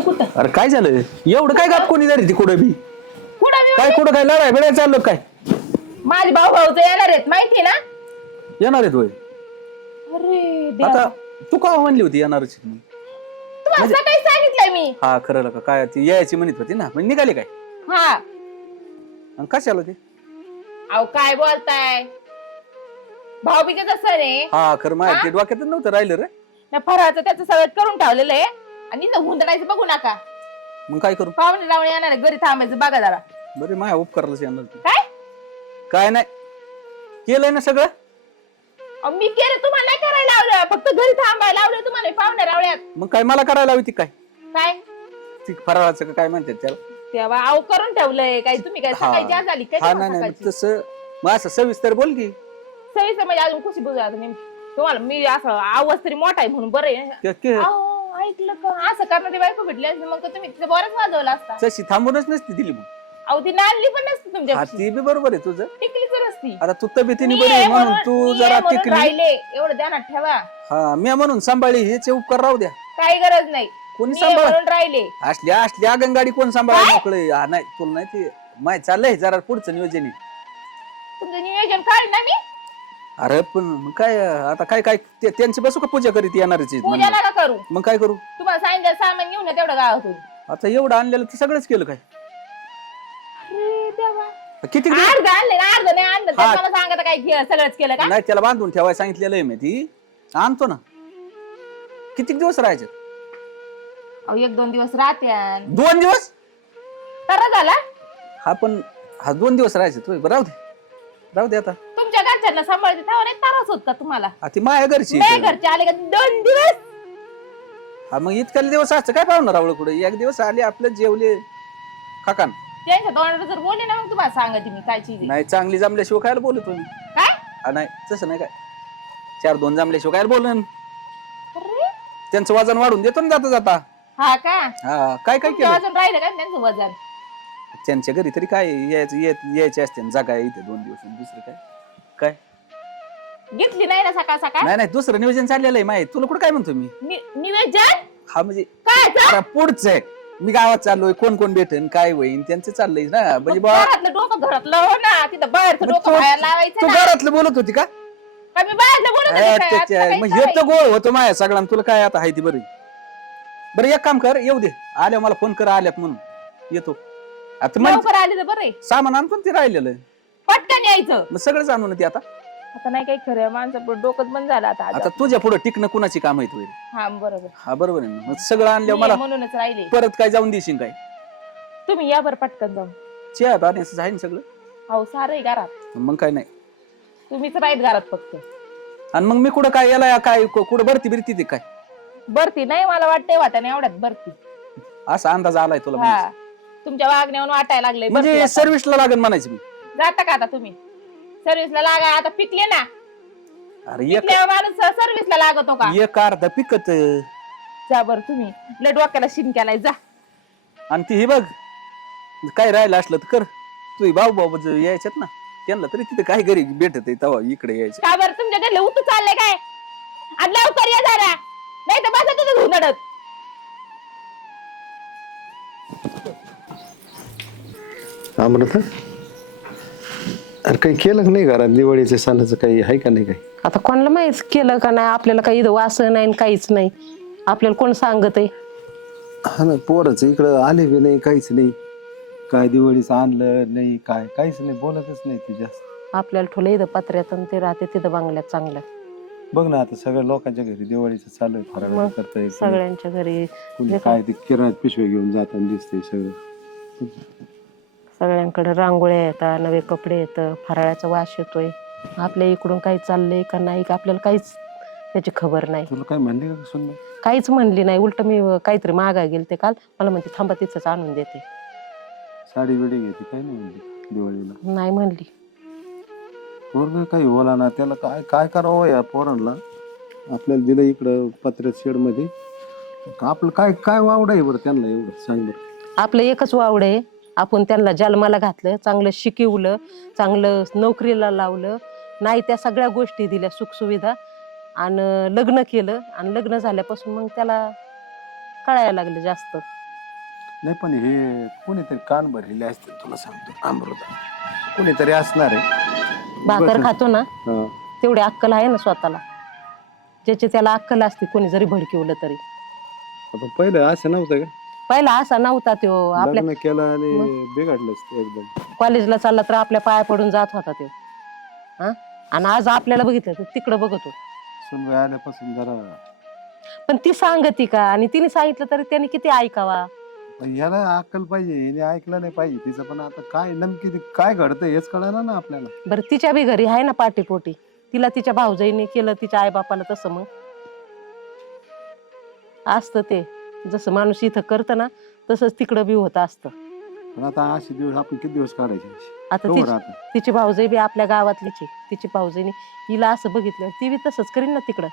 जाऊ कुठं? अरे काय झालं एवढं काय गाप कोणी झाली ती कुठं बी कुठं काय कुठं काय लढाय बिडाय चाललो काय माझे भाऊ येणार आहेत माहिती ना. येणार आहेत होय अरे देवा. आता तू का म्हणली होती येणारच तुम्हाला सकाळी सांगितलंय मी. हा खरं का काय ती यायची म्हणत होती ना म्हणजे निघाली काय हा आणि कशाला ते अहो काय बोलताय भाऊ बी तसं रे. हा खरं माहिती डोक्यातच नव्हतं राहिलं रे फराळाचं त्याचं सगळं करून ठेवलेलं आहे आणि इथं हुंदडायचं बघू नका. मग काय करू पाहुणे लावणे येणार आहे घरी थांबायचं बघा जरा. बरे माया उपकारलाच येणार ती. काय काय नाही केलंय ना सगळं अहो, मी केलं तुम्हाला नाही करायला लावलं फक्त घरी थांबायला लावलं तुम्हाला पाहुणे रावळ्यात. मग काय मला करायला हवी ती काय काय ती फराळाचं का काय म्हणतात त्याला तेव्हा अहो करून ठेवलंय काय तुम्ही काय सकाळी ज्या झाली काय हा तेव्हा नाही नाही सकाळची? मग तसं मग असं सविस्तर बोल की सविस्तर म्हणजे अजून खुशी बघा तुम्ही तुम्हाला मी असं आवाज तरी मोठा आहे म्हणून बरं आहे. अहो ऐकलं का असं करणारी बायको भेटली असती मग तर तुम्ही तिचा बरंच वाजवला असता. तशी थांबूनच नसती दिली मग अहो ती नांदली पण नसती तुमच्या हा ती बी बरोबर आहे तुझं टिकलीच नसती. आता तू तब्येतीने मी बरी आहे आहे म्हणून तू मी आहे जरा म्हणून टिकली राहिले एवढं ध्यानात ठेवा. हा मी म्हणून सांभाळली हेचे उपकार राहू द्या काही गरज नाही कोणी मी आहे सांभाळ म्हणून राहिले. असली आगंगाडी कोण सांभाळायला मोकळे हा नाही तुला नाही ते माय चाललंय जरा पुढचं नियोजन आहे. तुमचं नियोजन काढ ना मी. अरे पण मग काय आता काय काय त्यांची बसू का पूजा करीत येणारच आहेत पूजा म्हणलं. नका करू मग काय करू तुम्हाला सांगितलं सामान घेऊन या तेवढं गावातून. आता एवढं आणलेलं तर सगळंच केलं काय अरे देवा. किती दिवस- अर्ध आणले ना अर्ध नाही आणलं तर हा. मला सांगा काय सगळंच केलं का. नाही त्याला बांधून ठेवायला सांगितलेलं आहे मी ती आणतो ना किती दिवस राहायचे अहो 1-2 दिवस राहत्यान 2 दिवस तर झाला. हा पण हा 2 दिवस राहायचे तू राहू दे आता तुमच्या घरच्यांना सांभाळते तेव्हा नाही त्रास होत का तुम्हाला. हा ती माया घरची नाही घरचे आले का 2 दिवस. हा मग इतक्या दिवस असं काय पाहुणार आवड कुठे एक दिवस आले आपलं जेवले खाकान त्यांच्या तोंडाला जर बोलले ना मग तुम्हाला सांगते मी काय चीज आहे. नाही चांगली जमल्याशिवाय खायला बोलत तुम्ही काय हा नाही तसं नाही काय 4-2 जमल्याशिवाय खायला बोलन अरे, त्यांचं वजन वाढून देतो ना जाता हा का हा काय काय तुमचं केलं वजन राहिलं का त्यांचं वजन. त्यांच्या घरी तरी काय यायचे असते ना जागा इथे 2 दिवस आणि दुसरं काय काय घेतली नाही ना सकाळ सकाळ. नाही नाही दुसरं नियोजन चाललेलं आहे माहिती तुला कुठं काय म्हणतो मी निवेदन हा म्हणजे काय आता पुढचं आहे मी गावात चाललोय कोण कोण भेटेन काय होईन त्यांचं चाललंय ना म्हणजे बा घरातलं डोकं घरातलं हो ना तिथं बाहेरचं मग डोकं बाहेर लावायचं तू ना. घरातलं बोलत होती का का मी बाहेरचं बोलत होते काय? आता काही मग हे तर सवय. गोळ होतो माया सगळ्यांना तुला काय आता हाय ती बरी बरं एक काम कर येऊ दे आल्या मला फोन कर आल्यात म्हणून येतो आता मग लवकर आले तर बरं आहे. सामान आणतो ना ते राहिलेलं पटकन यायचं. मग सगळंच आणू ना ते आता आता नाही काही खरं माणसं डोकं बंद झालं आता आता तुझ्या पुढे टिकणं कुणाची काम आहे हा बरोबर. हा बरोबर आहे ना मग सगळं आणल्यावर मी मला म्हणूनच राहिले. परत काय जाऊन देशील काय तुम्ही या बरं पटकन जाऊन. चहा पाण्याचं आहे ना सगळं हो सारं आहे घरात. मग काय नाही तुम्हीच राहीत घरात फक्त. आणि मग मी कुठं काय याला काय कुठं भरती बिरती ते काय भरती नाही मला वाटतंय वाटा नाही एवढ्यात भरती. असा अंदाज आलाय तुला हा म्हणायचं. तुमच्या वागण्यावरून वाटायला लागले. म्हणजे सर्व्हिसला लागेल म्हणायचं मी जाता का आता तुम्ही सर्व्हिसला लागा आता पिकले ना. अरे एक पिकल्यावर माणूस सर्व्हिसला लागतो का. एक अर्धा पिकत जा बरं तुम्ही लय डोक्याला शिंक्याला जा. आणि ती हे बघ काय राहिलं असलं तर कर तू भाऊ यायच्यात ना त्यांना तरी तिथे काय घरी भेटत आहे तेव्हा इकडे यायचं का बरं तुमच्या घरले उतू चालले काय. आज लवकर या जरा नाही तर बसा तुझं धुनडत. अमृता अरे काही केलं का नाही घरात दिवाळीच्या सणाचं काही आहे का नाही काही आता कोणाला माहित केलं का नाही आपल्याला काही इथं वास नाही आणि काहीच नाही आपल्याला कोण सांगत आहे. हा ना पोरच इकडं आले बी नाही काहीच नाही काय दिवाळीचं आणलं नाही काय काहीच नाही बोलतच नाही ते जास्त आपल्याला ठेवलं इथं पत्र्यात आणि ते राहते तिथं बंगल्यात चांगलं. बघ ना आता सगळ्या लोकांच्या घरी दिवाळीचं चालू आहे फराळ मग करताय सगळ्यांच्या घरी कुणी काय ते किराण्यात पिशवे घेऊन जाताना दिसतंय सगळं सगळ्यांकडे रांगोळ्या येतात नवे कपडे येतं फराळाचा वास येतोय. आपल्या इकडून काही चाललंय का नाही का आपल्याला काहीच त्याची खबर नाही. तुला काय म्हणले का सुन काहीच म्हणली नाही उलट मी काहीतरी मागाय गेले ते काल मला म्हणते थांबा तिथंच आणून देते. साडी बिडी घेते काय नाही म्हणली दिवाळीला नाही म्हणली. पोरग काही बोला ना त्याला काय काय करावं या पोरांना आपल्याला दिलं इकडं पत्र्यात शेड मध्ये आपलं काय काय वावड आहे बरं त्यांना एवढं सांग बरं. आपलं एकच वावड आहे आपण त्यांना जन्माला घातलं चांगलं शिकवलं चांगलं नोकरीला लावलं नाही त्या सगळ्या गोष्टी दिल्या सुखसुविधा आणि लग्न केलं आणि लग्न झाल्यापासून मग त्याला कळायला लागलं जास्त नाही पण हे कोणीतरी कान भरलेले असते तुला सांगतो अमृता, कोणीतरी असणार आहे. भाकर खातो ना हा. तेवढी अक्कल आहे ना स्वतःला, ज्याची त्याला अक्कल असते कोणी जरी भडकिवलं तरी. आपण पहिलं असं नव्हतं का? पहिला असा नव्हता तो, आपल्या लग्न केलं आणि बिघडलंच ते एकदम. कॉलेजला चालला तर आपल्या पाया पडून जात होता तो. हा आणि आज आपल्याला बघितलं तर तिकडं बघतो. सुनबाई आल्यापासून जरा पण ती सांगती का, आणि तिने सांगितलं तरी त्याने किती ऐकावा. पण याला अक्कल पाहिजे, हिने ऐकलं नाही पाहिजे तिचं. पण आता काय नमकी काय घडतं हेच कळणार ना आपल्याला. बरं तिच्या बी घरी आहे ना पाठीपोटी, तिला तिच्या भाऊजाईने केलं तिच्या आईबापाला तसं मग असतं ते. जसं माणूस इथं करतं ना तसंच तिकडं बी होत असतं. पण आता असे दिवस आपण किती दिवस काढायचे आता कवर तिची आता? तिची भाऊजाई बी आपल्या गावातलीच आहे. तिची भाऊजाईने हिला असं बघितलं ती बी तसंच करीन ना तिकडं.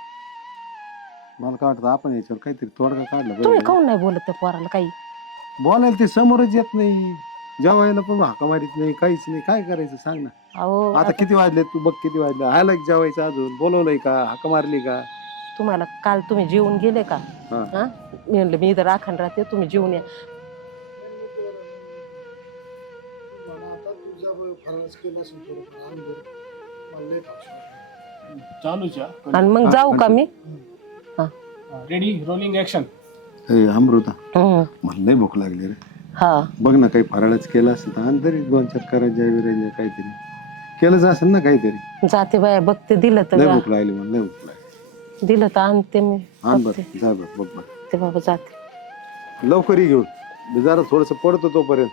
मला काय वाटतं आपण याच्यावर काहीतरी तोडगा काढला तुम्ही पाहिजे. काऊन नाही बोलत त्या पोराला काही? बोलायला ते समोरच येत नाही, जेवायला पण हाका मारीत नाही, काहीच नाही. काय करायचं सांग ना. अहो आता किती वाजले तू बघ, किती वाजले. आला की जेवायचं, अजून बोलवलंय का, हाका मारली का? तुम्हाला काल तुम्ही जेवून गेले का? हा. हा मी म्हणलं मी इथं राखण राहते, तुम्ही जेवून या. चालूच आणि मग जाऊ का मी? Ready rolling action. ए, अमृता हम्म. मला लय भूक लागली रे. हा बघ ना, काही फराळच केलं असेल तर आणि तरी 2-4 करायच्या विरायच्या काहीतरी केलंच असेल ना काहीतरी. जाते बाया बघते, दिलं तर लय भूक लागली मला, लय भूक लागली. दिलं तर आणते मी. आण बघते. बरं, जा बरं, बघ बरं. ते बाबा जाते, लवकर ये घेऊन. मी जरा थोडस पडतो तोपर्यंत.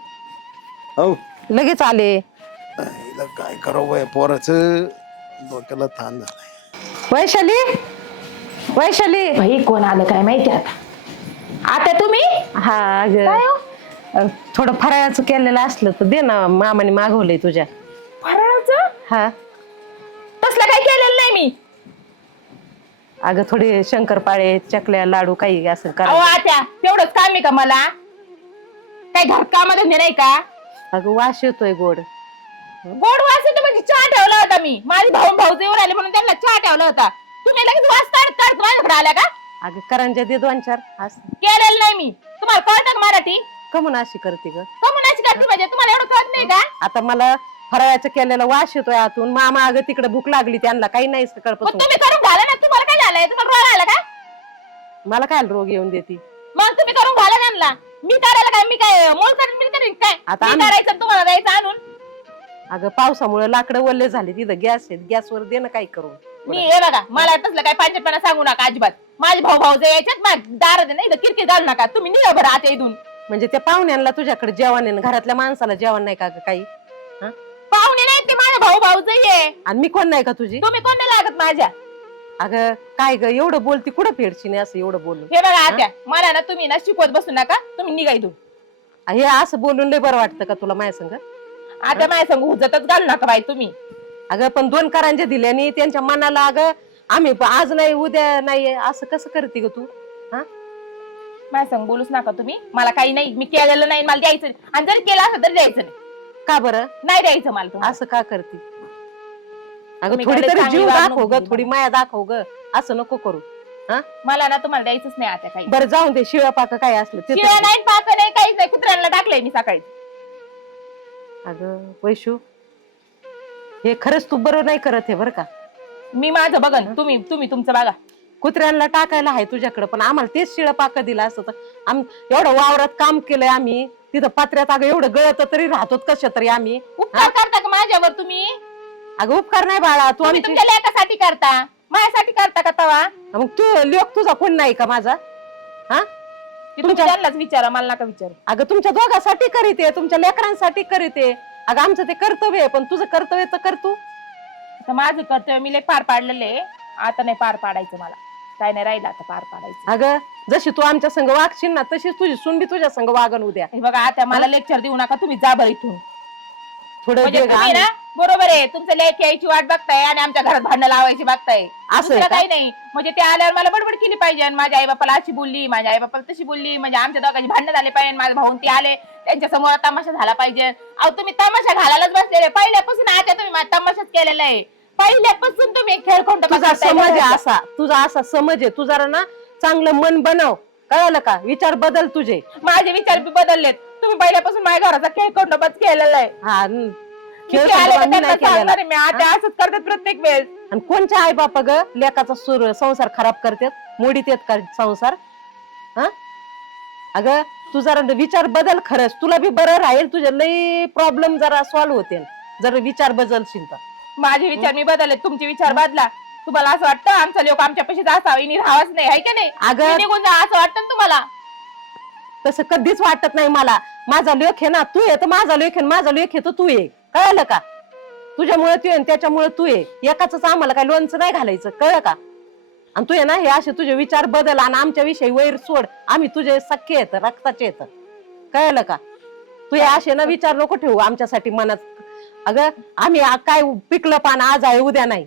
हो लगेच आले. हिला काय करावं बाय, पोराचं डोक्याला ताण झालाय. वैशाली, वैशाली. भाई कोण आलं काय माहिती आता. आता तुम्ही हा अगं, थोडं फराळाचं केलेलं असलं तर दे ना, मामाने मागवलंय तुझ्या. फराळाचं हा तसलं काही केलेलं नाही मी. अगं थोडे शंकरपाळे, चकल्या, लाडू काही असं अहो करा. आत्या तेवढंच काम आहे का मला? काही घरकामध्ये नाही का? अगं वास येतोय गोड. गोड वास येतो म्हणजे चहा ठेवला होता मी. माझे भाऊ येऊन आले म्हणून त्यांना चहा ठेवला होता. तुम्ही लगेच वास काढत काढत माझ्याकडे आल्या का? अगं करंजा दे 2-4. असं केलेलं नाही मी. तुम्हाला कळतं का मराठी? कमून अशी करते ग? कमूनाची करते म्हणजे तुम्हाला एवढं कळत नाही का? आता मला फराळाचं केलेला वास येतोय आतून. मामा अगं तिकडे भूक लागली त्यांना, काही नाही मग कळपासून. तुम्ही करून घाला ना. तुम्हाला काय झालंय? तुम्हाला रोग आला का? मला काय रोग येऊन देते? मग तुम्ही करून घाला त्यांना. मी करायला काय? मी काय मोल करीन? मी करीन काय? आता मी आम्ही- करायचं तुम्हाला द्यायचं आणून. अगं पावसामुळे लाकडं वल्ले झाले, तिथं गॅस आहेत, गॅसवर दे ना काही करून. मी हे बघा, मला तसलं काय पांचटपणा सांगू नका अजिबात. माझे भाऊ यायच्यात माझ्या दार नाही इथं किरकिर घालू नका. तुम्ही निघा बरं आता इथून. म्हणजे त्या पाहुण्यांना तुझ्याकडे जेवण आहे ना, घरातल्या माणसाला जेवण नाही का ग काही? हा? पाहुणे नाहीत ते, माझे भाऊ आहे. आणि मी कोण नाही का तुझी? तुम्ही कोण नाही लागत माझ्या. अगं काय ग एवढं बोलती, कुठं फेडशी नाही असं एवढं बोलून? हे बघा आत्या, मला ना तुम्ही ना शिकवत बसू नका. तुम्ही निघा इथून. हे असं बोलून लय बरं वाटतं का तुला माझ्या संग? आता माझ्या संग हुजतच घालू नका बाई तुम्ही. अगं पण 2 करांच्या दिल्याने त्यांच्या मनाला, अगं आम्ही आज नाही उद्या नाही असं कसं करते ग तू? हा माझ्या संग बोलूच नका तुम्ही. मला काही नाही, मी केलेलं नाही, मला द्यायचं नाही. आणि जर केलं असं तर द्यायचं नाही. का बरं नाही द्यायचं मला तुम्हाला. असं का करते? अगं तुम्ही थोडी काय तरी चांगली जीव वागणूक दाखव ग, दिली थोडी माया दाखव ग. असं नको करू. हा मला ना तुम्हाला द्यायचंच नाही आता काही. बरं जाऊन दे, शिळा पाक काय असलं ते तर शिळा दे. नाही, पाक नाही, काहीच नाही. कुत्र्यांना टाकलंय मी सकाळी. अगं वैशू, हे खरंच तू बरोबर नाही करत आहे बरं का. मी माझं बघन, तुम्ही तुमचं बघा. कुत्र्यांना टाकायला आहे तुझ्याकडे, पण आम्हाला तेच शिळं पाक दिलं असतं तर एवढं वावरात काम केलंय आम्ही, तिथं पत्र्यात अगं एवढं गळत तरी राहतो कशा तरी आम्ही. उपकार करता का माझ्यावर तुम्ही? अगं उपकार नाही बाळा, तू तुम्ही आमची तुमच्या लेकासाठी करता, माझ्यासाठी करता का तवा? मग तू लोक तुझा कोण नाही का माझा? हा की तुम्ही त्यांनाच विचारा, मला नका विचारू. अगं तुमच्या दोघांसाठी करीते, तुमच्या लेकरांसाठी करीते. अगं आमचं ते कर्तव्य आहे, पण तुझं कर्तव्य तर कर तू. आता माझं कर्तव्य मी लय पार पाडलेलं आहे. आता नाही पार पाडायचं मला. काय नाही राहिलं आता पार पाडायचं. अगं जशी तू आमच्या संग वागशील ना, तशीच तुझी सून बी तुझ्या संग वागन उद्या. हे बघा आता मला लेक्चर देऊ नका. तुम्ही जा बरं इथून. थोडं म्हणजे दे ग तुम्ही ना बरोबर आहे, तुमचं लेक यायची वाट बघताय आणि आमच्या घरात भांडण लावायची बघताय. असं आहे दुसरं का? काही नाही. म्हणजे ते आल्यावर मला बडबड केली पाहिजे. आणि माझ्या आई बापाला अशी बोलली, माझ्या आई बापाला तशी बोलली, म्हणजे आमच्या दोघांची भांडण झाले पाहिजे. माझे भाऊन ते आले, त्यांच्या समोर तमाशा झाला पाहिजे. अहो तुम्ही तमाशा घालायलाच बसलेले. पहिल्यापासून आता तुम्ही माझा तमाशाच केलेला आहे. पहिल्यापासून तुम्ही खेळ कोणता तुझा समज आहे असा, तुझा असा समज आहे. तू जरा ना चांगलं मन बनव, कळलं का? विचार बदल तुझे. माझे विचार बी बदललेत. तुम्ही पहिल्यापासून माझ्या घराचा खेळ करणं बंद केलेला आहे. हा किती आले तर त्यांना सांगणार आहे मी. आता असंच करतात प्रत्येक वेळेस. आणि कोणच्या आई बापा ग लेकाचा संसार खराब करतात, मोडीत येत का संसार? हा अगं तू जरा विचार बदल. खरंच तुला बी बरं राहील, तुझे लई प्रॉब्लेम जरा सॉल्व्ह होते जर विचार बदलशील तर. माझे विचार मी बदलले, तुमचे विचार बदला. तुम्हाला असं वाटतं आमचा लोक आमच्या पैसे असावा, इनी राहावंच नाही, आहे का नाही? अगं मी निघून जा असं वाटतं ना तुम्हाला? तसं कधीच वाटत नाही मला. माझा लेख आहे ना तू आहे, तर माझा लेख आहे, माझा लेख आहे तर तू आहे. कळलं का? तुझ्यामुळे तू आहे त्याच्यामुळे तू आहे. एकाच आम्हाला काय लोणचं नाही घालायचं. कळलं का? आणि तू आहे ना हे असे तुझे विचार बदल आणि आमच्या विषयी वैर सोड. आम्ही तुझे सख्खे येत, रक्ताचे येत. कळलं का? तू हे असे ना विचार नको ठेवू आमच्यासाठी मनात. अगं आम्ही काय पिकलं पान आज आहे उद्या नाही.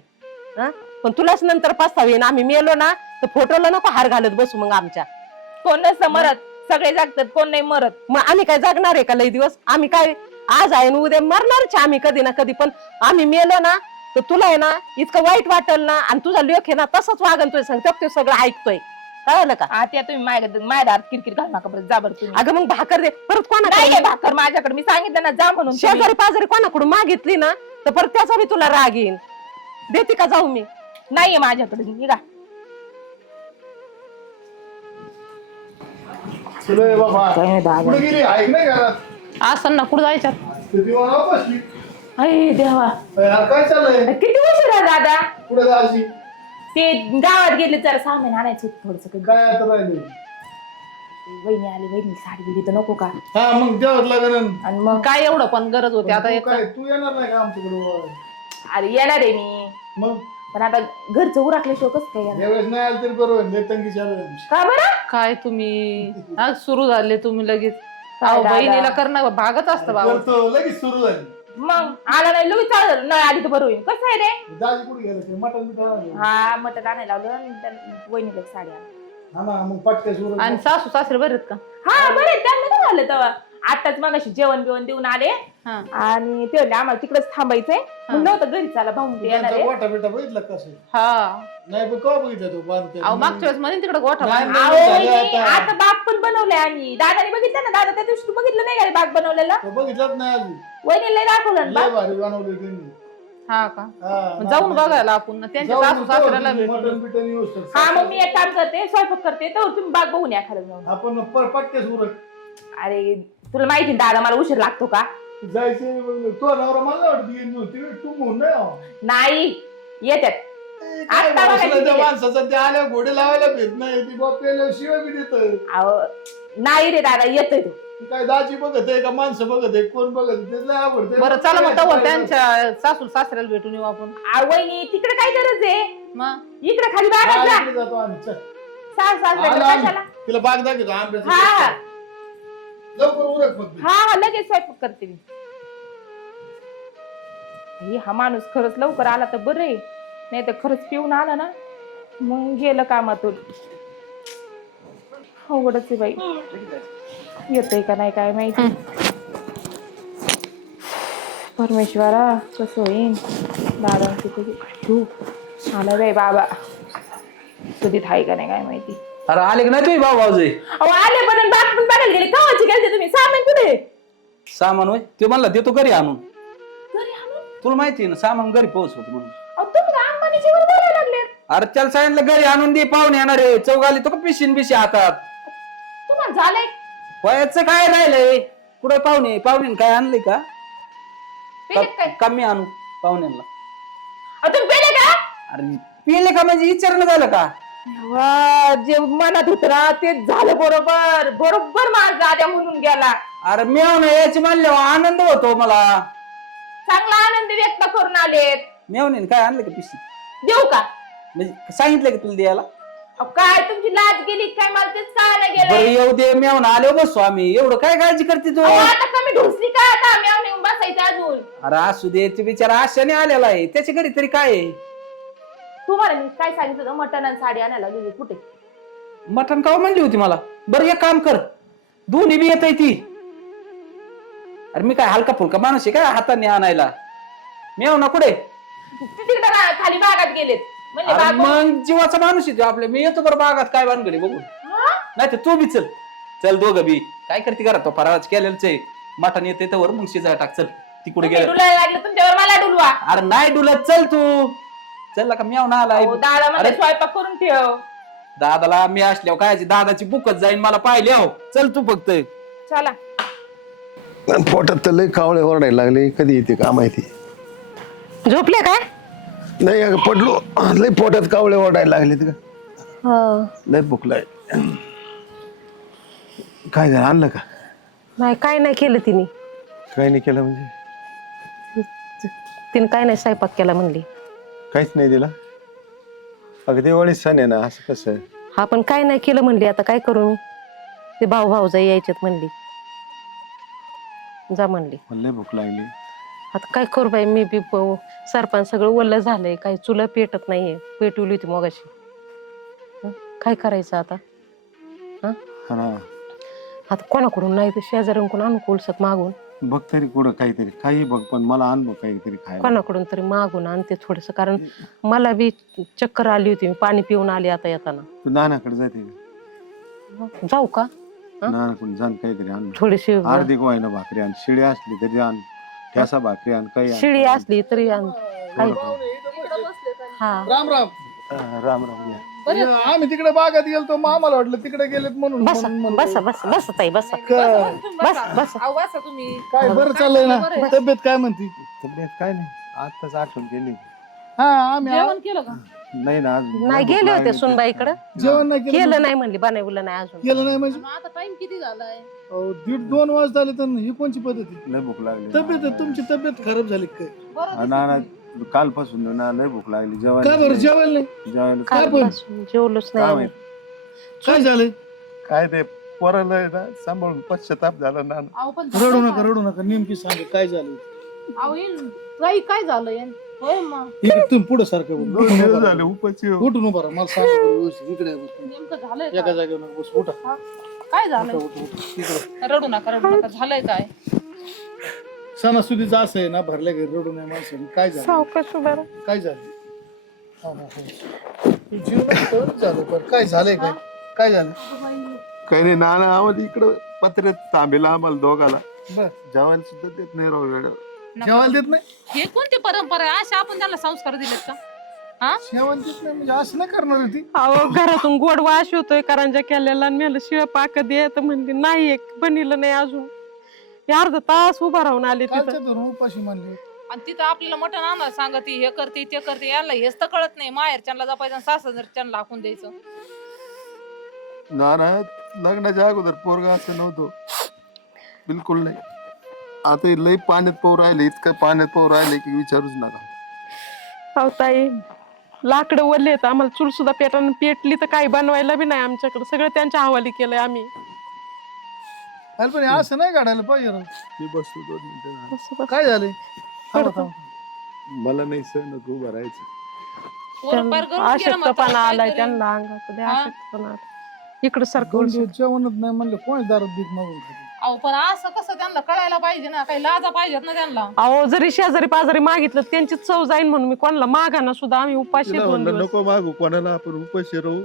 पण तुलाच नंतर पस्ताव येईन. आम्ही मेलो ना तर फोटोला नको हार घालत बसू मग आमच्या. कोण नसतं मरत, सगळे जगतात, कोण नाही मरत. मग आम्ही काय जगणार आहे का लई दिवस? आम्ही काय आज आहे ना उद्या मरणारच आम्ही कधी ना कधी. पण आम्ही मेलो ना तर तुला आहे ना इतकं वाईट वाटेल ना. आणि तुझा लेख आहे ना तसंच वागन तुझ्या सांगतो ते सगळं ऐकतोय. कळलं का? आता तुम्ही माझ्या दारात किरकिर घाल नका परत. जा बरं तुम्ही. अगं मग भाकर दे परत. नाही कोणाकडे आहे भाकर माझ्याकडे, मी सांगितलं ना जा म्हणून. तुम्ही. शेजारी पाजारी कोणाकडून मागितली ना तर परत त्याचा बी तुला राग येईन. देते का जाऊ मी? नाहीये माझ्याकडे, निघा. चलो बाबा कुठे गेली? ऐक नाही घरात असं ना कुठं जायच्यात? किती वाजता बसली? अरे देवा, यार काय चाललंय? किती उशीर आहे दादा. कुठे जायची? ते गावात गेले जरा सामान आणायचं होतं थोडस. काय आता राहिली? वहिनी आली, वहिनी साडी बिडी तर नको का? हा मग देवात लागेल. आणि मग काय एवढं पण गरज होती आता एक काय तू येणार नाही का आमच्याकडे? अरे येणार आहे मी, मग पण आता घरचं उराकल्याशिवाय कसं काय येणार? यावेळेस नाही आलं तरी बरोबर. लेतंगी चालू का बरं? काय तुम्ही आज सुरू झाले तुम्ही लगेच. काय अहो, दादा? बहिणीला करणं भागच असतं बाबा. करतो लगेच सुरू झाली. मग आला नाही लगेच चालू झालं. नाही आली तर बरं होईल. कसं आहे रे? दाजी कुठे गेलं? ते मटण बिटन हा मटण आणायला लावलं आणि वहिनीला साडी आणली. हा ना मग पटक्या सुरू. आणि सासू सासरे बरेत का? हा बरे त्यांना काय झालं तेव्हा. आताच मग जेवण बिवण देऊन आले हा. आणि ते म्हणले आम्हाला तिकडेच थांबायचंय. म्हणलं होतं घरी चला भाऊन ते येणार आहे. गोठा बिटा बघितला कसं? हा. नाही पण का बघितलं तो बांधते? अहो मागच्या वेळेस म्हणे तिकडे गोठा नाही, बांधला. अहो, झालं वहिनी, आता. आता बाग पण बनवलाय आम्ही. दादाने बघितलं ना. दादा त्या दिवशी तू बघितलं नाही का रे बाग बनवलेला? तो बघितलाच नाही अजून. वहिनीला दाखवलं ना लय बाग. भारी बनवली त्यांनी. हा का? हा, मग जाऊन बघायला आपण त्यांच्या जाऊन सासू सासऱ्याला मटण भेटून. बिटन येऊ शकतं. हा मग मी एक काम करते, स्वयंपाक करते, तर तुम्ही बाग बघून या खाली जाऊन. आपण पटक्याच उरक अरे तुला माहिती ना दादा मला उशीर लागतो का? जायचं. तो नवरा मला वाटत तू म्हणून नाही आहो. नाही येतात. काय आता बसलं बघायचं त्या ते. माणसाचं ते आल्या घोडे लावायला भेट नाही. ती बाप्याला शिवाय बी देत. अहो, नाही रे दादा येतोय तू. काय दाजी बघत आहे का माणसं बघत आहे कोण बघत आहे? ते लय आवडते. बरं चला मग तवर त्यांच्या सासू सासऱ्याला भेटून येऊ आपण. वहिनी तिकडे काय गरज आहे? मग इकडे खाली हा, बागात जा. इकडे जातो आम्ही. चल. सासऱ्याकडे आलो कशाला? आम्ही. तिला बाग दाखवतो आंब्याचं. हा लवकर उरक फक्त. हा लगेच स्वयंपाक करते मी. हा माणूस खरंच लवकर आला तर बरं आहे. नाही तर खरंच पिऊन आला ना मग गेलं कामातून. अवघडच आहे बाई. येतंय का नाही काय माहिती. परमेश्वरा कसं होईन. दादांची कधी आला बाई बाबा. कधीत आहे का नाही काय माहिती. अरे आले का नाही तुम्ही भाऊ भाऊजे? अहो आले पण बाग पण बघायला गेले. कवाची गेलते तुम्ही? सामान कुठे? सामान होय ते म्हणला देतो घरी आणून. घरी आणून? तुला माहिती आहे ना सामान घरी पोहोचवतो म्हणून. अहो तुम्ही का अंबानीची वर बोलायला लागले? अरे त्याला सांगितलं घरी आणून दे पाहुणे येणार आहे. चौघाली तो का पिशीन बिशी हातात. तुम्हाला झालंय? वयाचं काय राहिलंय? कुठं पाहुणे काय आणले का? पेलेत काय? कमी आणू पाहुण्यांना. अहो, तुम्ही पेले का? अरे पिले का म्हणजे विचारणं झालं का? वा, जे मनात होत ना तेच झालं. बरोबर बरोबर माझा दाद्या म्हणून गेला. अरे मेवणं याची म्हणल्यावर आनंद होतो मला. चांगला आनंद व्यक्त करून आलेत. मेवणीने काय आणलं का पिशी? देऊ का? म्हणजे सांगितलं का तुला द्यायला? अहो, काय तुमची लाज गेली काय? मला तेच कळायला बरं गेलं. येऊ दे मेवणं आले बसू आम्ही. एवढं काय काळजी करते तू? आता कमी ढोसली का? आता आम्ही येऊन बसायचं अजून. अरे असू दे ते बिचारा आशाने आलेला आहे. त्याच्या घरी तरी काय आहे? तुम्हाला मी काय सांगितलं होतं? मटण आणि साडी आणायला गेली. कुठे? मटण काव म्हणली होती मला. बरं एक काम कर दोन्ही बी येत ती. अरे मी काय हलका फुलका माणूस आहे काय हाताने आणायला? मेवणा कुठे? तिकडे खाली बागात गेलेत. म्हणजे अरे बाग मग जीवाचा माणूस येतो आपल्या. मी येतो बरं बागात काय बांधगडी बघू. हा? नाही तर तू बी चल. चल दोघं बी. काय करते घरात तो फराळाच केलेलंच आहे. मटण येते तर मग शिजाय टाक. चल तिकडे तुम्ही गेलं. डुलायला लागलं तुमच्यावर मला डुलवा. अरे नाही डुलत. चल तू. चल का म्याव ना आलाय. दादा मध्ये अरे स्वयंपाक करून ठेव. दादाला मी असल्यावर काय दादाची बुकच जाईन मला पाहिले. हो चल तू फक्त. चला. पोटात तर लय कावळे ओरडायला लागले. कधी येते का माहिती. झोपले काय? नाही अगं पडलो. लय पोटात कावळे ओरडायला लागले का. लय भुकलाय. काय झालं आणलं का. नाही काय नाही केलं तिने. काय नाही केलं म्हणजे. तिने काय नाही स्वयंपाक केला म्हणली. काहीच नाही दिला. अगं दिवाळी सण आहे ना असं कसं आहे. हा पण काय नाही केलं म्हणली. आता काय करू मी. ते भाऊजाई यायच्यात म्हणली. जा म्हणली. मला लय भूक लागली. आता काय करू बाई मी बी सरपंच सगळं ओलं झालंय. काही चुलं पेटत नाहीये. पेटवली होती मगाशी. काय करायचं आता. हा आता कोणाकडून नाही तर शेजाऱ्यांकडून आणू कोलसक मागून. बघ तरी कुठं काहीतरी काही बघ पण मला आण बघ काहीतरी खायला. कोणाकडून तरी मागून आणते थोडस. कारण मला बी चक्कर आली होती. मी पाणी पिऊन आली आता येताना. तू नानाकडे जाते. जाऊ का. नानाकडून जाण काहीतरी आण. थोडीशी अर्धी गोवायला भाकरी आण. शिळी असली तरी आण. ठ्यासा भाकरी आण. काही आण. शिळी असली तरी आण. काही हा राम राम. राम राम या. आम्ही तिकडे बागात गेलतो मग आम्हाला वाटलं तिकडे गेलेत म्हणून बसा म्हणून बसा बसा बसा ताई बसा. बस बस बसा तुम्ही. काय बरं चाललंय ना. तब्येत काय म्हणते. तब्येत काय नाही. आताच आठवण केली. हा आम्ही जेवण केलं का? नाही ना आज नाही गेले होते सुनबाईकडे. जेवण नाही केलं. केलं नाही म्हणली. बनवलं नाही अजून. केलं नाही म्हणजे मग आता टाइम किती झालाय? 1:30-2 वाजता आले तर ही कोणची पद्धत आहे. लय भूक लागली. तब्येत तुमची तब्येत खराब झाली काय. ना कालपासून ना लय भूक लागली. काय बरं जेवण जेवायला नाही. जेवण काय पण? कालपासून जेवलोच नाही आम्ही. काय झालंय. काय ते पोराला आहे ना सांभाळून पश्चाताप झाला ना. अहो पण रडू नका नेमकी सांगा काय झालं. अहो काही काय झालंय? होय मग इकडे तुम्ही पुढे सारखं 2 दिवस झाले उपाशी हो. उठून उभा राहा. मला सांगा बरं व्यवस्थित. इकडे बस. नेमकं झालंय एका काय? जागेवर नका बस. उठा काय झालंय? उठा इकडे. रडू नका झालंय काय? सणासुदीचं असं आहे ना भरल्या घरी रडू नये माणसाने. काय झालं सावकाश उभा राहा. काय झालं. जीवन कळत झालं पण काय झालंय काय. काय झालं. काही नाही नाना आम्हाला इकडं पत्र्यात थांबेला आम्हाला दोघाला. बर जेवण सुद्धा देत नाही राहू वेळ. जेवायला देत नाही. हे कोणती परंपरा आहे? अशा आपण त्यांना संस्कार दिलेत का? हा जेवण देत नाही म्हणजे असं नाही करणार होती. अहो घरातून गोड वास होतोय करंजा केलेला. आणि मला शिळ पाक दे तर म्हणली नाही. एक बनिलं नाही अजून. हे अर्धा तास उभा राहून आले कालच्या तिथं. धरून उपाशी मानली. आणि तिथं आपल्याला मटण आणायला सांगते हे करते ते करते. याला हेच तर कळत नाही. माहेरच्यांना जपायचं सासरच्यांना हाकून द्यायचं. नाना लग्नाच्या अगोदर पोरगा असं नव्हतं बिलकुल नाही. आता लय पाण्यात पाहू राहिले. इतकं पाण्यात पाहू राहिले की विचारूच नका. अहो ताई लाकडं ओरले आहेत. आम्हाला चूल सुद्धा पेटली तर काही बनवायला बी नाही आमच्याकडे. सगळं त्यांच्या हवाली केलंय आम्ही. अरे पण असं नाही काढायला पाहिजे राव. मी बसतो 2 मिनिटं. असं बस. काय झालंय. थांबा, थांबा. मला नाही सहन उभं राहायचं. पोरं पार गळून गेलं म्हातारं, अशक्तपणा काय आलाय करेल? त्यांना अंगात. लय हा? अशक्तपणा आलाय. इकडे सारखं 2 दिवस जेवणच नाही म्हणलं कोणी दारू भीक मागून खाते. अहो पण असं कसं त्यांना कळायला पाहिजे ना. काही लाजा पाहिजेत ना त्यांना. अहो जरी शेजारी पाजारी मागितलं त्यांची चव जाईन म्हणून मी कोणाला मागाना सुद्धा आम्ही उपाशी तिला 2 म्हणलं दिवस. नको मागू कोणाला. आपण उपाशी राहू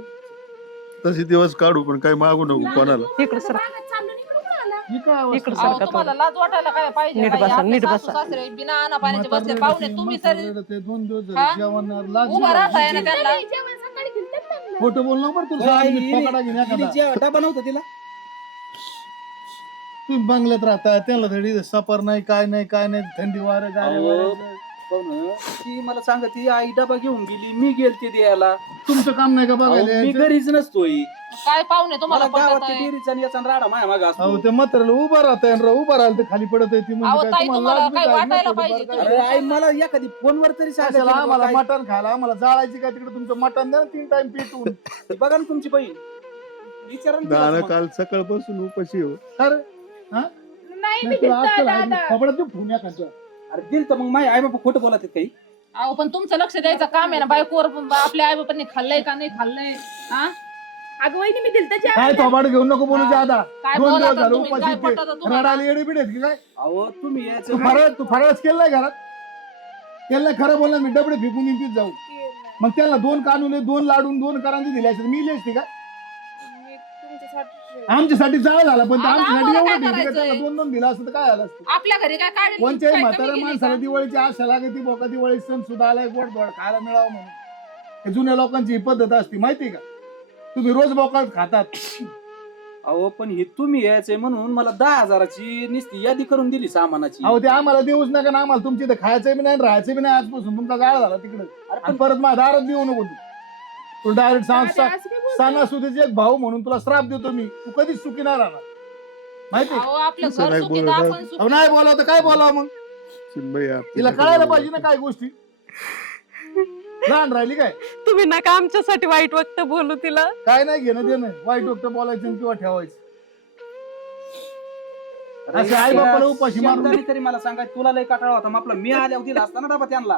तसे दिवस काढू पण काही मागू नको कोणाला. इकडे सर ही काय अवस्था? इकडे अहो सारखा तुम्हाला लाज वाटायला काय पाहिजे? नीट बाई? बसा, आपले नीट सासू बसा. सासरे बिना अन्ना पाण्याचे बसले पाहुणे. तुम्ही तर ते 2 दिवस हा? झाले जेवण नाही. लाज उभा राहताय ना त्यांना. खोटं बोल ना बरं तुला सांगितलं मी पकडा घेईन एखादा. डबा नव्हता तिला. तुम्ही बंगल्यात राहता त्यांना थोडी सफर नाही काय नाही काय नाही. थंडी वारं गारे वारं. ती मला सांगा ती आई डबा घेऊन गेली. मी गेलते द्यायला. तुमचं काम नाही का बघायला मी यायचं? घरीच नसतोय. काय पाहुणे तुम्हाला मला गावात पटत आहे? डेअरीचा आणि याचा राडा माया मागा अहो असतो. ते म्हाताऱ्याला उभा राहताय उभा राहिलं तर खाली पडत आहे ती अहो, म्हणजे ताई, काय तुम्हाला लाज बी काय काय वाटायला नाही पाहिजे थोडीफार तुम्ही? काय? अरे आई मला एखादी फोनवर तरी कशाला आम्हाला मटण खायला आम्हाला जाळायची का तिकडे तुमचं मटण द्या 3 टाइम पिटून. बघा ना तुमची बहीण. विचारा ना तिला नाना मग. काल सकाळपासून उपाशी हो. अरे हा नाही तुला अक्कल आहे का? खबरच नाही फोन एखादं. अरे दिल तर मग माझे आई बाबा खोटं बोलत आहेत काही. अहो पण तुमचं लक्ष द्यायचं काम आहे ना. बायकोवर आपल्या आई बापांनी खाल्लंय का नाही खाल्लंय? हा अगं वहिनी मी दिल त्याची काय थोबाड घेऊन नको बोलू जादा. काय 2 बोला दिवस तर झाले तुम्ही, उपाशी काय ते. पटतं तुम्हाला? रडायला येडे बिडे की काय. अहो तुम्ही तू यायचं फराळच केलं नाही घरात. केलं नाही खरं बोलला मी डबडे फेकून येईन तीच जाऊ. मग त्याला 2 कानुले 2 लाडून 2 करांची दिली असेल मी असते का. आमच्यासाठी जाळ झाला पण ते आता आमच्यासाठी आम्हाला एवढं काय ठेवते का करायचंय? त्याला 2-2 दिला असतं तर काय झालं असतं. आपल्या घरी काय काढेल कोणत्याही काय कमी म्हाताऱ्या केली माणसाला का? दिवाळीची आशा लागते बोका दिवाळी सण सुद्धा आलाय गोड धोड खायला मिळावं म्हणून. हे जुन्या लोकांची ही पद्धत असते माहिती का. तुम्ही रोज बोकाळ खातात. अहो पण हे तुम्ही यायचंय म्हणून मला 10,000ची नुसती यादी करून दिली सामानाची. अहो ते आम्हाला देऊच नका ना आम्हाला तुमची इथं खायचं बी नाही राहायचं बी नाही आजपासून तुमचा जाळ झाला तिकडे. आणि परत माझ्या दारात देऊ नको तू डायरेक्ट सणासुदीचे एक भाऊ म्हणून तुला श्राप देतो मी. तू कधीच सुखी नाही राहणार माहिती. अहो, आपलं तसं घर नाही सुखी तर बोलत. आपण सुखी. अहो नाही बोलावं तर काय बोलावं मग. सुनबाई, आपल्याला तिला कळायला पाहिजे ना काय गोष्टी. लहान राहिली काय तुम्ही नका आमच्यासाठी वाईट वक्त बोलू तिला. काय नाही घेणं देणं वाईट वक्त बोलायचं किंवा ठेवायचं. असे आई बापाला उपाशी मारून शब्दाने तरी मला सांगा तुला लय कटाळा होता आपला मी आल्यावर दिला असता ना डबा त्यांना.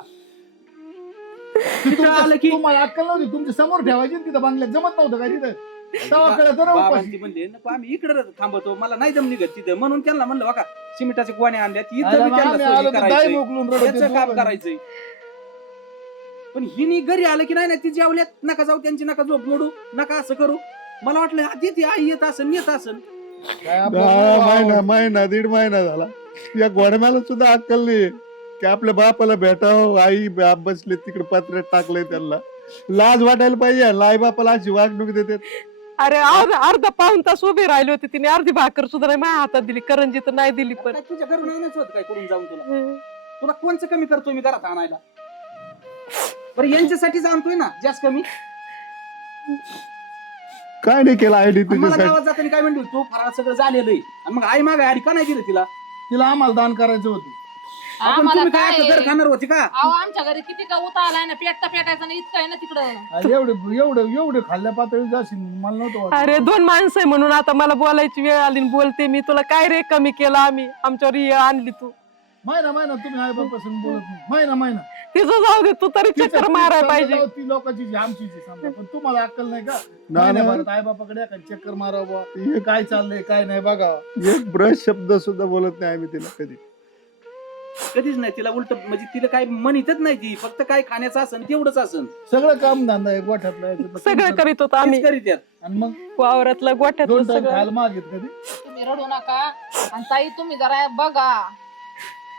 तिथं आलं की तुम्हाला अक्कल नव्हती तुमच्या समोर ठेवायची ना तिथं बांगल्यात जमत नव्हतं काय तिथं. तेव्हा कळतं ना उपाशी. बाबांची म्हणले नको आम्ही इकडे थांबतो मला नाही दम निघत तिथं म्हणून त्यांना म्हणलं बघा सिमेंटाचे गोण्या आणल्यात अरे इथं बी मग त्यांना आम्ही सोयी आलो तर दाई करायचंय. मोकलून रडत त्याचं काम होतो. करायचंय. पण हिनी घरी आलं की नाही ती जेवल्यात नका जाऊ त्यांची नका झोप मोडू नका असं करू. मला वाटलं आधी ती आई येत असन येत असन. काय आपलं महिना 1.5 महिना झाला या घोड्याला सुद्धा अक्कल नाही की आपल्या बापाला भेटावं. आई बाप बसले तिकडे पत्र्यात टाकलंय त्यांना. लाज वाटायला पाहिजे. आई बापाला अशी वागणूक देतात. अरे अर्धा पाऊण तास उभी राहिली होती तिने. अर्धी भाकर सुद्धा नाही माझ्या हातात दिली. करंजी तर नाही दिली पण. काय तुझ्या घरून आणायचं होतं काय करून जाऊन तुला कोणचं कमी करतोय मी घरात आणायला. बरं यांच्यासाठीच आणतोय ना जास्त कमी. काय नाही केलं आयडी आणि मला तुझ्यासाठी. गावात जाताना काय म्हणली तू फराळ सगळं झालेलं आहे आणि मग आई मागे आडी का नाही दिलं तिला. तिला आम्हाला दान करायचं होतं. आपण आम्हाला तुम्ही काय काय आता घर खाणार होती का. अहो आमच्या घरी किती का उता आलाय ना पेटता पेटायचं ना इतकं आहे ना तिकडं. एवढे खाल्ल्या पातळी जाशील मला नव्हतं वाटत. अरे 2 माणसं आहे म्हणून आता मला बोलायची वेळ आली आणि बोलते मी. तुला काय रे कमी केलं आम्ही. आमच्यावर ये आणली तू. महिना तुम्ही आई बापासून बोलत नाही. महिना तिचं जाऊ दे तू तरी चक्कर मारायला पाहिजे. ती लोकांची जी आमची जी समजा पण तुम्हाला अक्कल नाही का. नाही. महिन्याभरात आई बापाकडे एखादी चक्कर मारावं हे काय चाललंय काय नाही बघावं. एक ब्रश शब्द सुद्धा बोलत नाही आम्ही तिला कधी. कधीच नाही तिला उलट म्हणजे तिला काय म्हणतच नाही ती फक्त काय खाण्याचं असन तेवढंच असन. सगळं काम धंदा आहे गोठ्यातला याचं. सगळं करीत होतो आम्ही. तीच करीत आहेत. आणि मग वावरातलं गोठ्यातलं 2 टाइम सगळं. खायला मागित कधी. तुम्ही रडू नका आणि ताई तुम्ही जरा बघा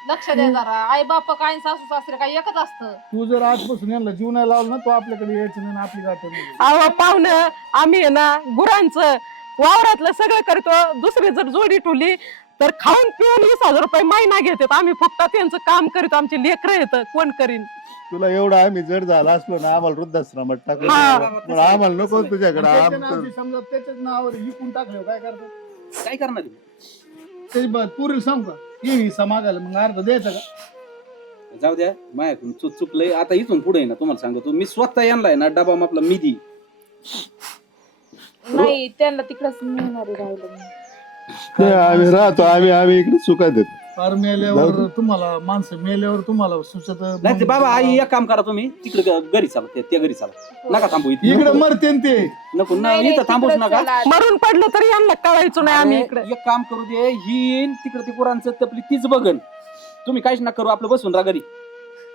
लक्ष द्या जरा. आई बाप काय सासू सासरे काय एकच असतं. तू जर आजपासून यांना जीव नाही लावलं ना तो आपल्याकडे यायचं नाही आणि आपली गाठ नाही. अहो पाहुणं आम्ही आहे ना गुरांचं वावरातलं सगळं करतो. दुसरी जर जोडी ठेवली तर खाऊन पिऊन 20,000 रुपये महिना घेतात. आम्ही फक्त त्यांचं काम करीतो. आमचे लेकरं येतं कोण करीन. तुला एवढं आम्ही जड झाला असलो ना आम्हाला वृद्धाश्रमात टाकलं. हा. पण आम्हाला नको तुझ्याकडे. त्याच्या आमचं नावाची समजा त्याच्याच नावावर विकून टाकलं काय करतात. काय करणार त्याची पुरील सांग का ये हिस्सा मागायला मग अर्ध द्यायचा का. जाऊ द्या माझ्याकडून चुकलंय आता इथून पुढे ना तुम्हाला सांगतो मी स्वतः यांना आहे ना डबा आपला मिदी नाही त्यांना तिकडच मिळणार राहिलं. नाही, आम्ही राहतो आम्ही इकडे सुखात येत. फार मेल्यावर तुम्हाला माणसं मेल्यावर तुम्हाला सुचत नाही ते बाबा आई एक काम करा तुम्ही तिकडे घरी चाला त्या घरी चाला नका थांबू इथे इकडे मरते न ते. नको इथं थांबूच नका. मरून पडलं तरी यांना कळायचं नाही आम्ही इकडे. एक काम करू दे ही येईन तिकडे ते गुरांचं तपली तीच बघन तुम्ही काहीच नका करू आपलं बसून राहा घरी.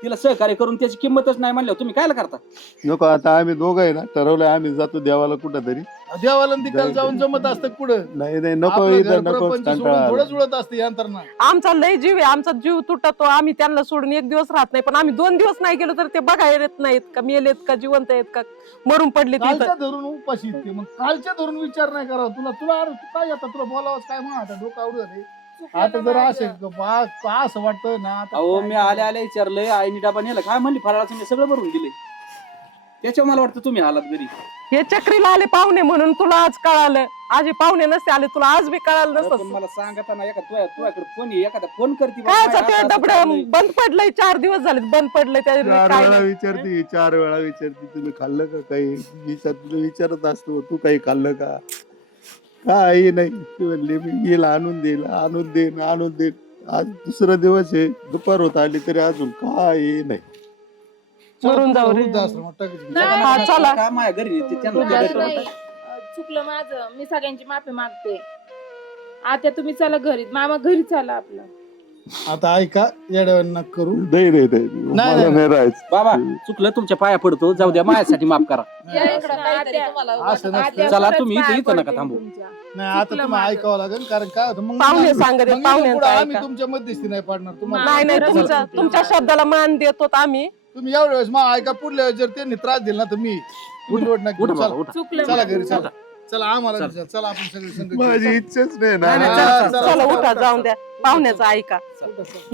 तिला सहकार्य करून त्याची किंमतच नाही म्हणल्यावर तुम्ही कायला करता. नको आता आम्ही दोघं आहे ना ठरवलंय आम्ही जातो देवाला कुठं तरी. देवाला तिकडे जाऊन जमत असतं पुढं. नाही नको आपलं इथं घर नको प्रपंच सोडून कंटाळा थोडं आला. जुळत असते यंत्रणा. आमचा लय जीव आहे. आमचा जीव तुटतो. आम्ही त्यांना सोडून 1 दिवस राहत नाही. पण आम्ही 2 दिवस नाही गेलो तर ते बघायला येत नाहीत का मेलेत का जिवंत आहेत का मरून पडले कालच्या धरून उपाशी इतके मग कालच्या धरून विचार नाही करावा. तुला अरे तू काय आता तुला बोलावंच काय मग आता डोकं आवडत रे. आता जर असं वाटतं ना आता अहो काय मी आल्या आल्या विचारलंय आईनी डबा नेला काय म्हणली फराळाचं मी सगळं भरून दिले. त्याच्यावर मला वाटतं तुम्ही आलात घरी. हे चक्रीला आले पाहुणे म्हणून तुला आज कळालं. आज हे पाहुणे नसते आले तुला आज बी कळालं पण नसतं. मला सांगता ना तुझ्याकडे फोन एखादा फोन करते काय ते डबड बंद पडलंय. 4 दिवस झाले बंद पडलंय. त्या 4 काय वेळा नाही. विचारते 4 वेळा विचारते तुम्ही खाल्लं का काही. विचारत असतो तू काही खाल्लं का. काही नाही ती म्हणली मी येईल आणून देईन. आज 2रा दिवस आहे दुपार होत आली तरी अजून काही नाही. मरून जाऊ रे. वृद्धाश्रमात टाकायचं. हा, चला. काय माझ्या घरी त्यांना त्या घरी नाही, चुकलं माझं. मी सगळ्यांची माफी मागते. आता तुम्ही चला घरी. मामा घरी चला आपलं. आता ऐका येड्यावर नका करू नाही नाही नाही मला नाही. नाही राहायचं बाबा चुकलं तुमच्या पाया पडतो जाऊ द्या माझ्यासाठी माफ करा या इकडं काहीतरी तुम्हाला असं नसतं. आत्या, चला खरंच तुम्ही पाया इथं नका पडते थांबू. तुमच्या. नाही आता चुकलं तुम्ही माझं. ऐकावं लागेल कारण काय होतं मग पाहुणे सांगत आहेत, मग पाहुण्यांचं पुढं आम्ही ऐका. तुमच्या मध्यस्थी नाही पाडणार तुम्हाला नाही नाही खरंच तुमच्या चुकलं तुमच्या माझं. शब्दाला मान देतो आम्ही. तुम्ही एवढ्या वेळेस मग ऐका पुढल्या वेळेस जर त्यांनी त्रास दिला ना तर मी तुम्ही लोट नका उठा करू. बाबा चला उठा चुकलं चला माझं. घरी चला चला आम्हाला चला आपण सगळे संग माझी इच्छाच नाही नाही, नाही, ना चला, चला, चला चला, उठा चला. जाऊन द्या पाहुण्याचं ऐका.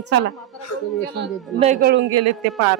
चला म्हातारा करून गेला. लय गळून गेलेत ते पार.